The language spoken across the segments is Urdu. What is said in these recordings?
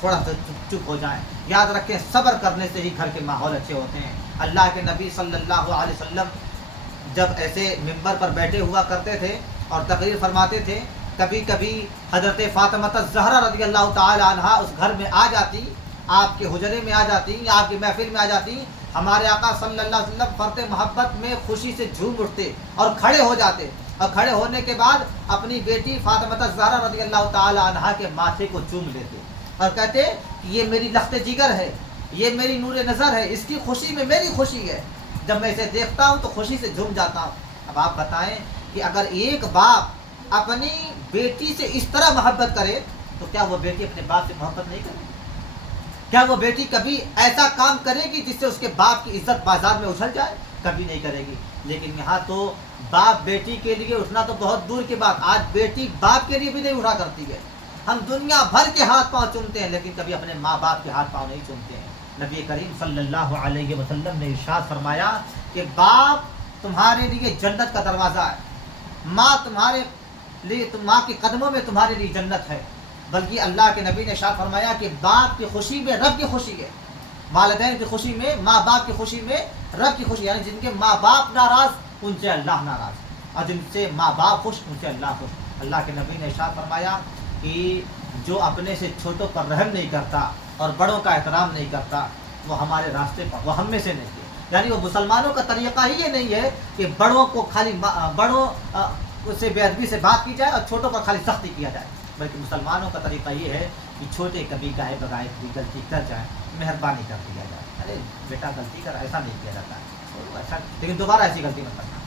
تھوڑا سا چپ ہو جائیں. یاد رکھیں صبر کرنے سے ہی گھر کے ماحول اچھے ہوتے ہیں. اللہ کے نبی صلی اللہ علیہ وسلم جب ایسے ممبر پر بیٹھے ہوا کرتے تھے اور تقریر فرماتے تھے, کبھی کبھی حضرت فاطمہ الزہرا رضی اللہ تعالی عنہا اس گھر میں آ جاتی, آپ کے حجرے میں آ جاتی یا آپ کی محفل میں آ جاتی. ہمارے آقا صلی اللہ علیہ وسلم فرط محبت میں خوشی سے جھوم اٹھتے اور کھڑے ہو جاتے, اور کھڑے ہونے کے بعد اپنی بیٹی فاطمہ الزہرا رضی اللہ تعالی عنہا کے ماتھے کو چوم لیتے اور کہتے کہ یہ میری لخت جگر ہے, یہ میری نور نظر ہے, اس کی خوشی میں میری خوشی ہے. جب میں اسے دیکھتا ہوں تو خوشی سے جھوم جاتا ہوں. اب آپ بتائیں کہ اگر ایک باپ اپنی بیٹی سے اس طرح محبت کرے تو کیا وہ بیٹی اپنے باپ سے محبت نہیں کرے گی؟ کیا وہ بیٹی کبھی ایسا کام کرے گی جس سے اس کے باپ کی عزت بازار میں اچھل جائے؟ کبھی نہیں کرے گی. لیکن یہاں تو باپ بیٹی کے لیے اٹھنا تو بہت دور کی بات, آج بیٹی باپ کے لیے بھی نہیں اٹھا کرتی ہے. ہم دنیا بھر کے ہاتھ پاؤں چومتے ہیں لیکن کبھی اپنے ماں باپ کے ہاتھ پاؤں نہیں چومتے ہیں. نبی کریم صلی اللہ علیہ وسلم نے ارشاد فرمایا کہ باپ تمہارے لیے جنت کا دروازہ ہے, ماں تمہارے لیے, ماں کے قدموں میں تمہارے لیے جنت ہے. بلکہ اللہ کے نبی نے ارشاد فرمایا کہ باپ کی خوشی میں رب کی خوشی ہے, والدین کی خوشی میں, ماں باپ کی خوشی میں رب کی خوشی. یعنی جن کے ماں باپ ناراض ان سے اللہ ناراض, اور جن سے ماں باپ خوش ان سے اللہ خوش. اللہ کے نبی نے ارشاد فرمایا کہ جو اپنے سے چھوٹوں پر رحم نہیں کرتا اور بڑوں کا احترام نہیں کرتا وہ ہمارے راستے پر, وہ ہم میں سے نہیں ہے. یعنی وہ مسلمانوں کا طریقہ ہی یہ نہیں ہے کہ بڑوں کو خالی بڑوں سے بے ادبی سے بات کی جائے اور چھوٹوں پر خالی سختی کیا جائے, بلکہ مسلمانوں کا طریقہ یہ ہے کہ چھوٹے کبھی گائے بگائے کبھی غلطی کر جائیں مہربانی کر دیا جائے, ارے بیٹا غلطی کر, ایسا نہیں کیا جاتا ہے اچھا, لیکن دوبارہ ایسی غلطی مت کرنا.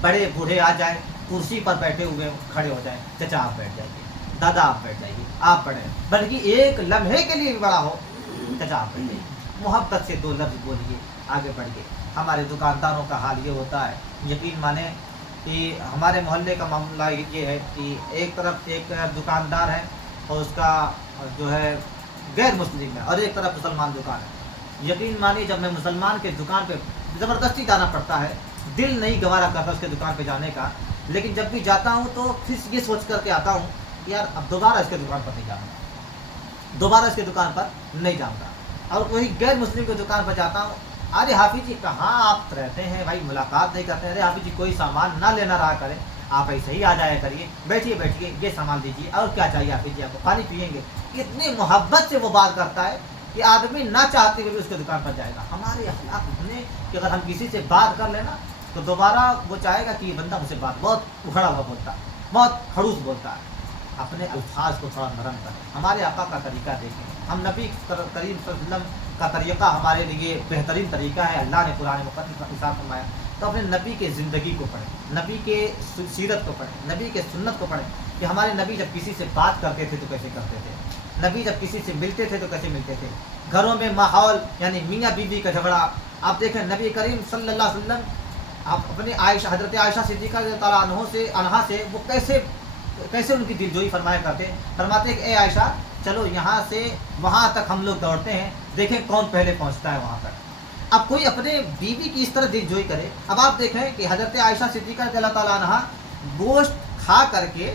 بڑے بوڑھے آ جائیں کرسی پر بیٹھے ہوئے کھڑے ہو جائیں, چچا آپ بیٹھ جائیے, دادا آپ بیٹھ جائیے, آپ پڑھیں, بلکہ ایک لمحے کے لیے بھی بڑا ہو چچا آپ بیٹھ جائیے, محبت سے دو لفظ بولیے, آگے بڑھ کے. ہمارے دکانداروں کا حال یہ ہوتا ہے, یقین مانیں کہ ہمارے محلے کا معاملہ یہ ہے کہ ایک طرف ایک دکاندار ہے اور اس کا جو ہے غیر مسلم ہے, اور ایک طرف مسلمان دکان ہے. یقین مانیے جب میں مسلمان کے دکان پہ زبردستی جانا پڑتا ہے, دل نہیں گوارا کرتا اس کے دکان پہ جانے کا, لیکن جب بھی جاتا ہوں تو پھر یہ سوچ کر کے آتا ہوں کہ یار اب دوبارہ اس کے دکان پر نہیں جاؤں گا, دوبارہ اس کے دکان پر نہیں جاؤں گا. اور وہی غیر مسلم کے دکان پر جاتا ہوں, ارے حافظ جی کہاں آپ رہتے ہیں بھائی, ملاقات نہیں کرتے ہیں, ارے حافظ جی کوئی سامان نہ لینا رہا کریں, آپ ایسے ہی آ جایا کریے, بیٹھیے بیٹھیے یہ سامان لیجیے, اور کیا چاہیے حافظ جی, آپ کو پانی پئیں گے. اتنی محبت سے وہ بات کرتا ہے کہ آدمی نہ چاہتے ہوئے بھی اس کے دکان پر جائے گا. ہمارے اخلاق اتنے کہ اگر ہم کسی سے بات کر لینا تو دوبارہ وہ چاہے گا کہ یہ بندہ مجھ سے بات بہت اکھڑا ہوا بولتا ہے, بہت خڑوس بولتا ہے. اپنے الفاظ کو تھوڑا نرم کریں. ہمارے آقا کا طریقہ دیکھیں, ہم نبی کریم صلی اللہ علیہ وسلم کا طریقہ ہمارے لیے بہترین طریقہ ہے. اللہ نے قرآن مقدس میں ارشاد فرمایا, تو اپنے نبی کے زندگی کو پڑھیں, نبی کے سیرت کو پڑھیں, نبی کے سنت کو پڑھیں کہ ہمارے نبی جب کسی سے بات کرتے تھے تو کیسے کرتے تھے, نبی جب کسی سے ملتے تھے تو کیسے ملتے تھے. گھروں میں ماحول یعنی میاں بیوی کا جھگڑا آپ دیکھیں, نبی کریم صلی اللہ علیہ وسلم آپ اپنی عائشہ حضرت عائشہ صدیقہ رضی اللہ تعالیٰ عنہا سے وہ کیسے ان کی دلجوئی فرمایا کرتے, فرماتے کہ اے عائشہ چلو یہاں سے وہاں تک ہم لوگ دوڑتے ہیں, دیکھیں کون پہلے پہنچتا ہے وہاں تک. اب کوئی اپنے بیوی کی اس طرح دلجوئی کرے. اب آپ دیکھیں کہ حضرت عائشہ صدیقہ رضی اللہ تعالیٰ عنہا گوشت کھا کر کے,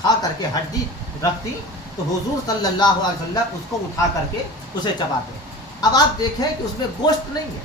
کھا کر کے ہڈی رکھتی تو حضور صلی اللہ علیہ وسلم اس کو اٹھا کر کے اسے چباتے. اب آپ دیکھیں کہ اس میں گوشت نہیں ہے,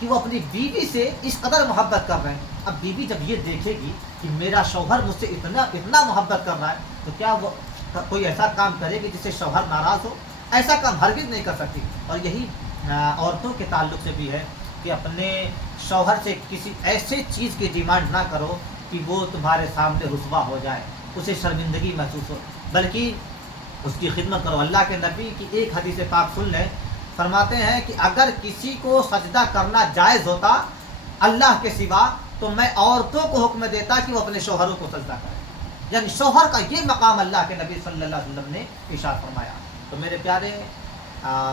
کہ وہ اپنی بیوی سے اس قدر محبت کر رہے ہیں. اب بیوی جب یہ دیکھے گی کہ میرا شوہر مجھ سے اتنا محبت کر رہا ہے تو کیا وہ کوئی ایسا کام کرے گی جس سے شوہر ناراض ہو؟ ایسا کام ہرگز نہیں کر سکتی. اور یہی عورتوں کے تعلق سے بھی ہے کہ اپنے شوہر سے کسی ایسے چیز کی ڈیمانڈ نہ کرو کہ وہ تمہارے سامنے رسوا ہو جائے, اسے شرمندگی محسوس ہو, بلکہ اس کی خدمت کرو. اللہ کے نبی کی ایک حدیث پاک سن لیں, فرماتے ہیں کہ اگر کسی کو سجدہ کرنا جائز ہوتا اللہ کے سوا تو میں عورتوں کو حکم دیتا کہ وہ اپنے شوہروں کو سجدہ کریں. یعنی شوہر کا یہ مقام اللہ کے نبی صلی اللہ علیہ وسلم نے ارشاد فرمایا. تو میرے پیارے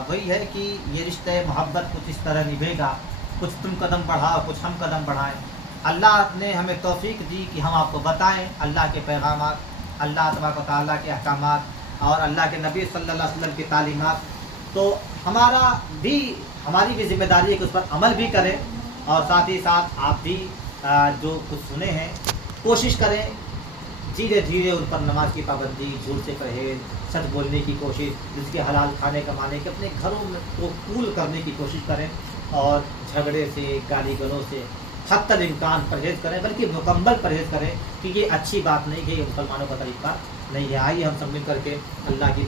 وہی ہے کہ یہ رشتہ محبت کچھ اس طرح نبھے گا, کچھ تم قدم بڑھاؤ کچھ ہم قدم بڑھائیں. اللہ نے ہمیں توفیق دی کہ ہم آپ کو بتائیں اللہ کے پیغامات, اللہ تبارک و تعالیٰ کے احکامات اور اللہ کے نبی صلی اللہ علیہ وسلم کی تعلیمات. تو ہماری بھی ذمہ داری ہے کہ اس پر عمل بھی کریں, اور ساتھ ہی ساتھ آپ بھی جو کچھ سنے ہیں کوشش کریں دھیرے دھیرے ان پر نماز کی پابندی، جھوٹ سے پرہیز، سچ بولنے کی کوشش، جس کے حلال کھانے کمانے کے، اپنے گھروں میں کو کول کرنے کی کوشش کریں، اور جھگڑے سے، گالی گلوں سے حتی الامکان پرہیز کریں، بلکہ مکمل پرہیز کریں کہ یہ اچھی بات نہیں ہے، یہ مسلمانوں کا طریقہ نہیں ہے۔ آئیے ہم سب مل کر کے اللہ کی